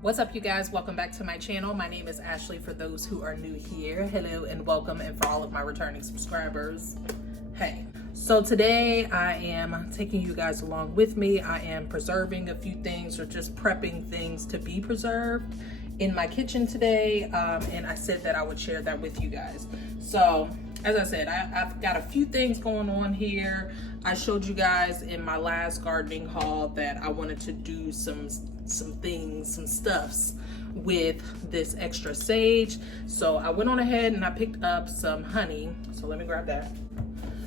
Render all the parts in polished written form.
What's up, you guys? Welcome back to my channel. My name is Ashley for those who are new here. Hello and welcome, and for all of my returning subscribers, hey. So today I am taking you guys along with me. I am preserving a few things, or just prepping things to be preserved in my kitchen today, and I said that I would share that with you guys. So as I said, I've got a few things going on here. I showed you guys in my last gardening haul that I wanted to do some stuffs with this extra sage. So I went on ahead and I picked up some honey. So let me grab that.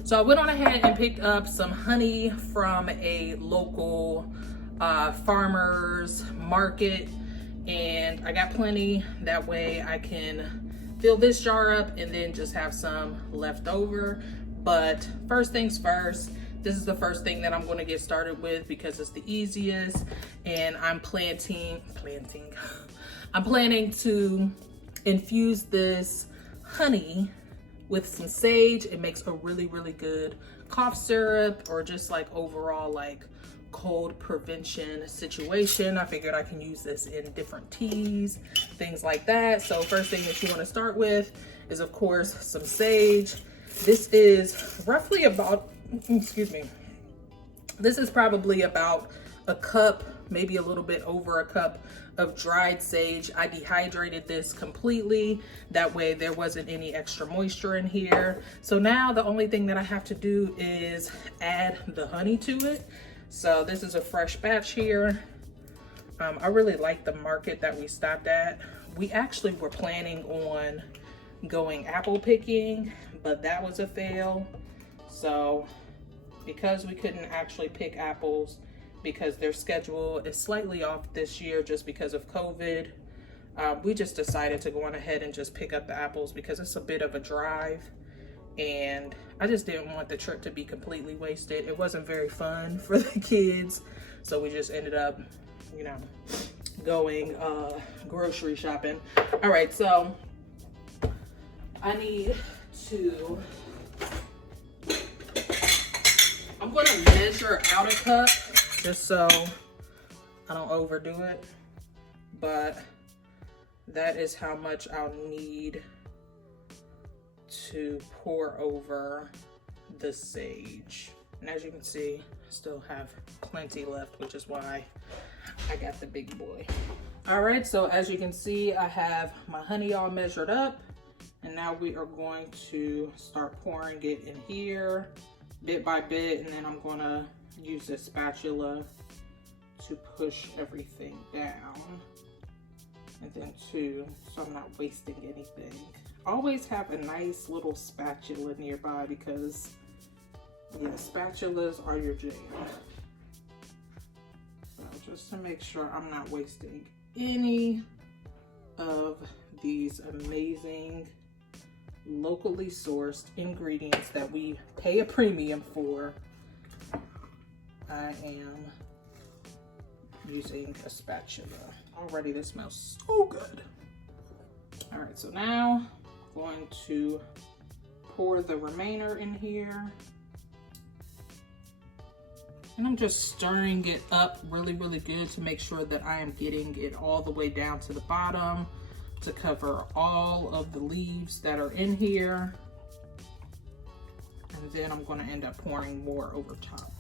So I went on ahead and picked up some honey from a local farmer's market, and I got plenty. That way I can fill this jar up and then just have some left over. But first things first, this is the first thing that I'm going to get started with because it's the easiest, and I'm planning to infuse this honey with some sage. It makes a really, really good cough syrup, or just like overall like cold prevention situation. I figured I can use this in different teas, things like that. So first thing that you want to start with is, of course, some sage. This is roughly about, excuse me, this is probably about a cup, maybe a little bit over a cup of dried sage. I dehydrated this completely. That way there wasn't any extra moisture in here. So now the only thing that I have to do is add the honey to it. So this is a fresh batch here. I really like the market that we stopped at. We actually were planning on going apple picking, but that was a fail. So because we couldn't actually pick apples because their schedule is slightly off this year just because of COVID, we just decided to go on ahead and just pick up the apples because it's a bit of a drive, and I just didn't want the trip to be completely wasted. It wasn't very fun for the kids, so we just ended up, you know, going grocery shopping. All right, so I need to, I'm gonna measure out a cup just so I don't overdo it, but that is how much I'll need to pour over the sage. And as you can see, I still have plenty left, which is why I got the big boy. All right, so as you can see, I have my honey all measured up, and now we are going to start pouring it in here bit by bit, and then I'm gonna use this spatula to push everything down, and then so I'm not wasting anything. Always have a nice little spatula nearby because, yeah, spatulas are your jam. So just to make sure I'm not wasting any of these amazing locally sourced ingredients that we pay a premium for, I am using a spatula. Already this smells so good. All right, so now I'm going to pour the remainder in here, and I'm just stirring it up really, really good to make sure that I am getting it all the way down to the bottom to cover all of the leaves that are in here. And then I'm going to end up pouring more over top.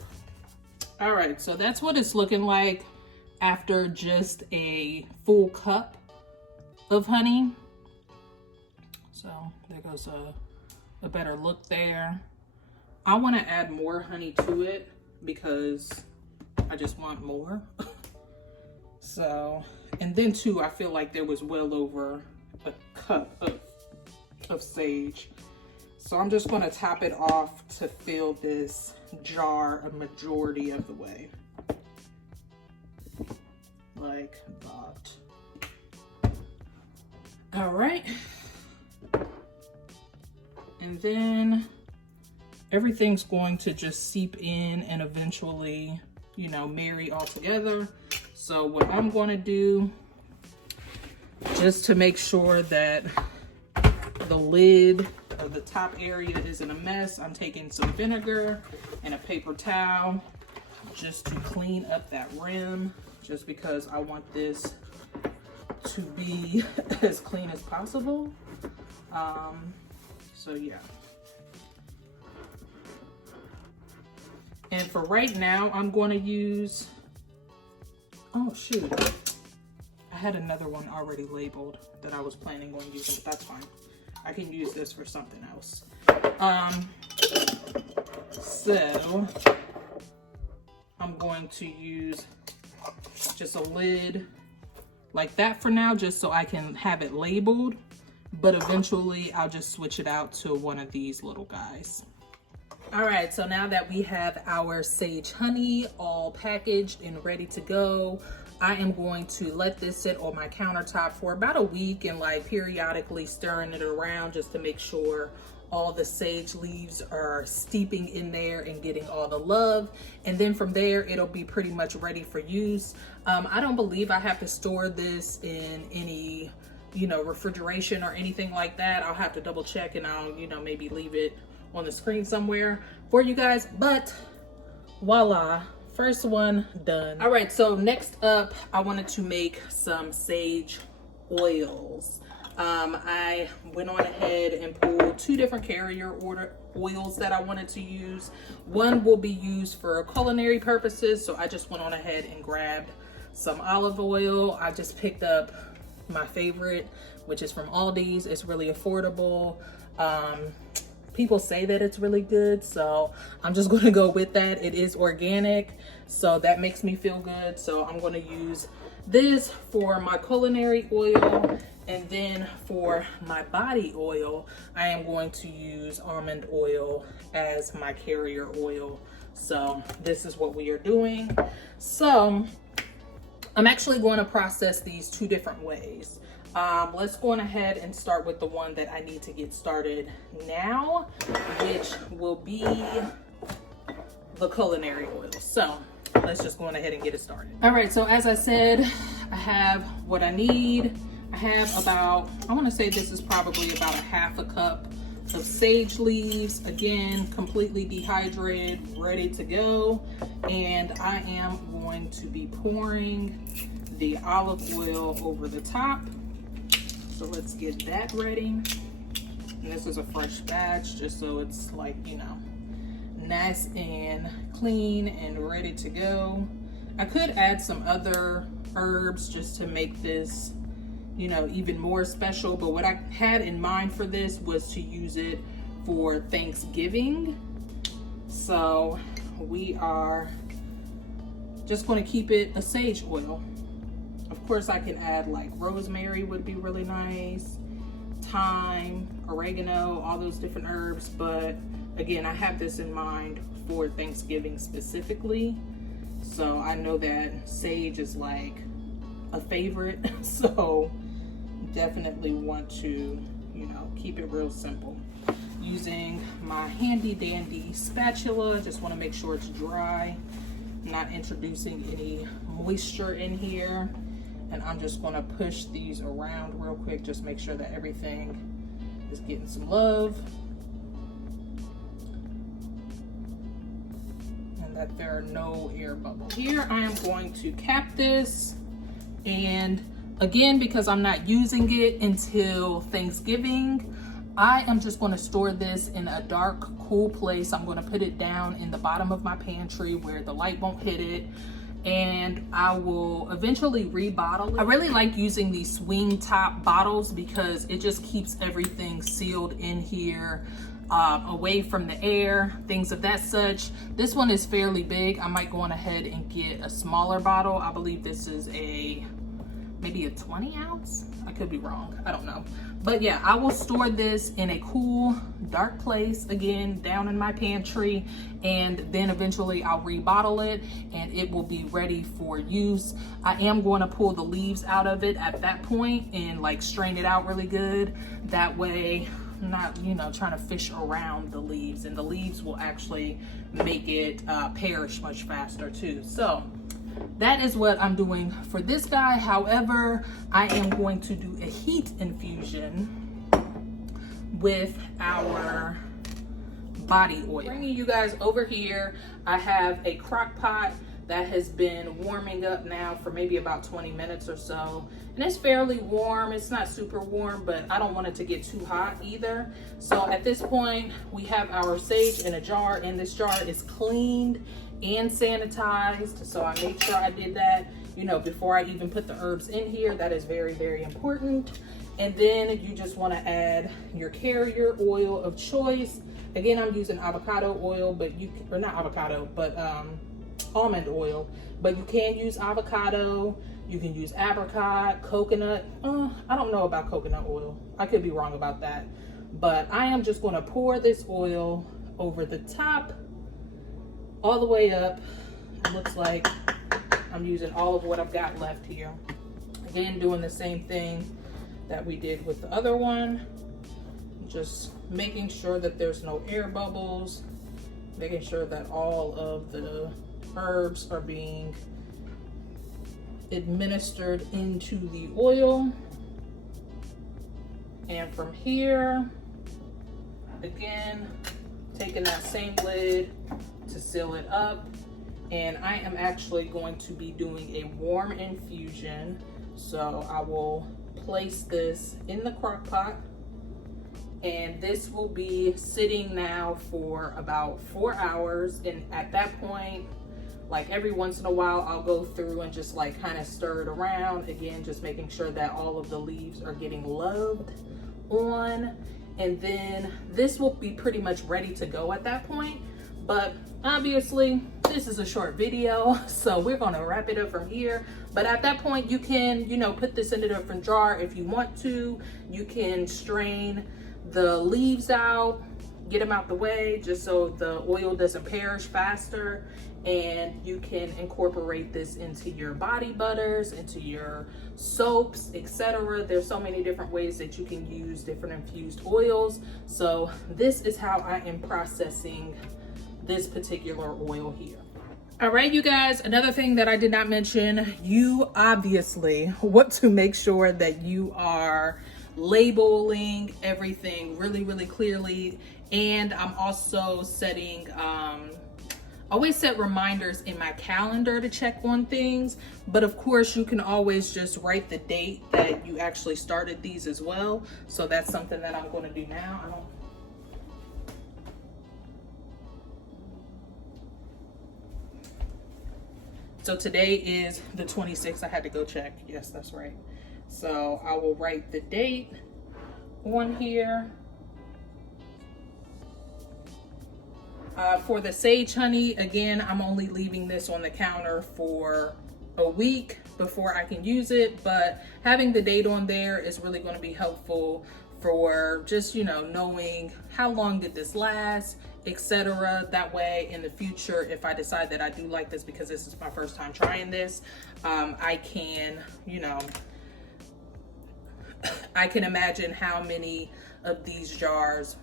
All right, so that's what it's looking like after just a full cup of honey. So there goes a better look there. I want to add more honey to it because I just want more. So, and then too, I feel like there was well over a cup of sage. So I'm just gonna top it off to fill this jar a majority of the way. Like that. All right. And then everything's going to just seep in and eventually, you know, marry all together. So what I'm going to do, just to make sure that the lid so the top area isn't a mess. I'm taking some vinegar and a paper towel just to clean up that rim, just because I want this to be as clean as possible. So yeah. And for right now, I'm going to use, oh shoot, I had another one already labeled that I was planning on using, but that's fine. I can use this for something else. So I'm going to use just a lid like that for now, just so I can have it labeled, but eventually I'll just switch it out to one of these little guys. All right, so now that we have our sage honey all packaged and ready to go, I am going to let this sit on my countertop for about a week and like periodically stirring it around just to make sure all the sage leaves are steeping in there and getting all the love. And then from there, it'll be pretty much ready for use. I don't believe I have to store this in any, you know, refrigeration or anything like that. I'll have to double check, and I'll, you know, maybe leave it on the screen somewhere for you guys. But voila, first one done. All right, so next up, I wanted to make some sage oils. I went on ahead and pulled 2 different carrier oils that I wanted to use. One will be used for culinary purposes, so I just went on ahead and grabbed some olive oil. I just picked up my favorite, which is from Aldi's. It's really affordable. People say that it's really good, so I'm just going to go with that. It is organic, so that makes me feel good. So I'm going to use this for my culinary oil, and then for my body oil, I am going to use almond oil as my carrier oil. So this is what we are doing. So I'm actually going to process these 2 different ways. Let's go on ahead and start with the one that I need to get started now, which will be the culinary oil. So let's just go on ahead and get it started. All right, so as I said, I have what I need. I have about, I want to say this is probably about a half a cup of sage leaves. Again, completely dehydrated, ready to go. And I am going to be pouring the olive oil over the top. So let's get that ready. And this is a fresh batch, just so it's like, you know, nice and clean and ready to go. I could add some other herbs just to make this, you know, even more special, but what I had in mind for this was to use it for Thanksgiving. So we are just going to keep it a sage oil. Of course, I can add like rosemary would be really nice, thyme, oregano, all those different herbs. But again, I have this in mind for Thanksgiving specifically. So I know that sage is like a favorite. So definitely want to, you know, keep it real simple. Using my handy dandy spatula, just want to make sure it's dry, not introducing any moisture in here. And I'm just going to push these around real quick, just make sure that everything is getting some love and that there are no air bubbles. Here I am going to cap this, and again, because I'm not using it until Thanksgiving, I am just going to store this in a dark, cool place. I'm going to put it down in the bottom of my pantry where the light won't hit it, and I will eventually rebottle it. I really like using these swing top bottles because it just keeps everything sealed in here, away from the air, things of that such. This one is fairly big. I might go on ahead and get a smaller bottle. I believe this is maybe a 20 ounce. I could be wrong, I don't know. But yeah, I will store this in a cool, dark place, again, down in my pantry, and then eventually I'll rebottle it and it will be ready for use. I am going to pull the leaves out of it at that point and like strain it out really good. That way, I'm not, you know, trying to fish around the leaves, and the leaves will actually make it perish much faster too. So that is what I'm doing for this guy. However, I am going to do a heat infusion with our body oil. Bringing you guys over here, I have a crock pot that has been warming up now for maybe about 20 minutes or so. And it's fairly warm. It's not super warm, but I don't want it to get too hot either. So at this point, we have our sage in a jar, and this jar is cleaned and sanitized. So I made sure I did that, you know, before I even put the herbs in here. That is very, very important. And then you just want to add your carrier oil of choice. Again, I'm using avocado oil, but you, or not avocado, but almond oil, but you can use avocado, you can use apricot, coconut. I don't know about coconut oil. I could be wrong about that. But I am just going to pour this oil over the top, all the way up. It looks like I'm using all of what I've got left here. Again, doing the same thing that we did with the other one. Just making sure that there's no air bubbles, making sure that all of the herbs are being administered into the oil. And from here, again, taking that same lid to seal it up. And I am actually going to be doing a warm infusion. So I will place this in the crock pot, and this will be sitting now for about 4 hours. And at that point, like every once in a while, I'll go through and just like kind of stir it around. Again, just making sure that all of the leaves are getting loved on. And then this will be pretty much ready to go at that point. But obviously, this is a short video, so we're gonna wrap it up from here. But at that point, you can, you know, put this in a different jar if you want to. You can strain the leaves out, get them out the way, just so the oil doesn't perish faster. And you can incorporate this into your body butters, into your soaps, etc. There's so many different ways that you can use different infused oils. So this is how I am processing this particular oil here. All right, you guys, another thing that I did not mention, you obviously want to make sure that you are labeling everything really, really clearly. And I'm also setting, always set reminders in my calendar to check on things. But of course, you can always just write the date that you actually started these as well. So that's something that I'm going to do now. So today is the 26th. I had to go check. Yes, that's right. So I will write the date on here. For the sage honey, again, I'm only leaving this on the counter for a week before I can use it, but having the date on there is really going to be helpful for just, you know, knowing how long did this last, etc. That way in the future, if I decide that I do like this because this is my first time trying this, I can, you know, I can imagine how many of these jars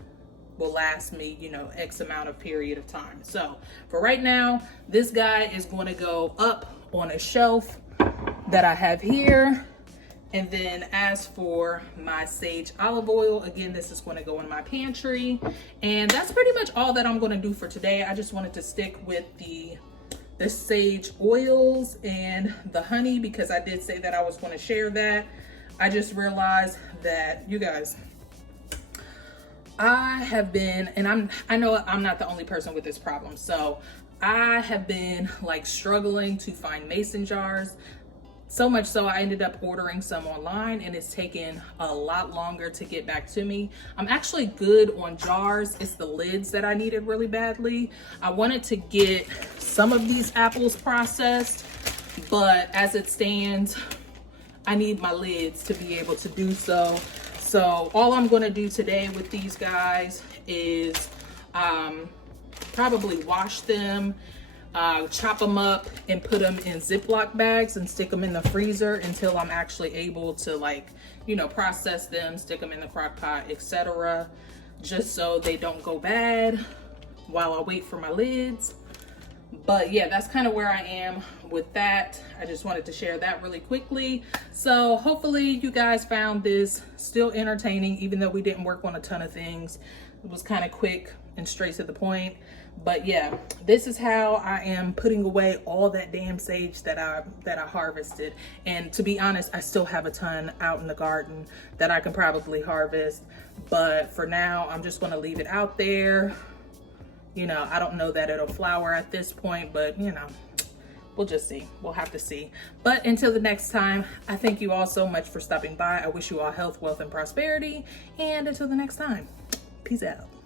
will last me, you know, X amount of period of time. So for right now, this guy is going to go up on a shelf that I have here. And then as for my sage olive oil, again, this is going to go in my pantry. And that's pretty much all that I'm going to do for today. I just wanted to stick with the sage oils and the honey because I did say that I was going to share that. I just realized that, you guys, I have been, and I know I'm not the only person with this problem. So I have been like struggling to find mason jars. So much so I ended up ordering some online, and it's taken a lot longer to get back to me. I'm actually good on jars. It's the lids that I needed really badly. I wanted to get some of these apples processed, but as it stands, I need my lids to be able to do so. So all I'm going to do today with these guys is probably wash them, chop them up and put them in Ziploc bags and stick them in the freezer until I'm actually able to, like, you know, process them, stick them in the crock pot, etc. Just so they don't go bad while I wait for my lids. But yeah, that's kind of where I am with that. I just wanted to share that really quickly. So hopefully you guys found this still entertaining, even though we didn't work on a ton of things. It was kind of quick and straight to the point. But yeah, this is how I am putting away all that damn sage that I harvested. And to be honest, I still have a ton out in the garden that I can probably harvest. But for now, I'm just going to leave it out there. You know, I don't know that it'll flower at this point, but you know, we'll just see. We'll have to see. But until the next time, I thank you all so much for stopping by. I wish you all health, wealth, and prosperity. And until the next time, peace out.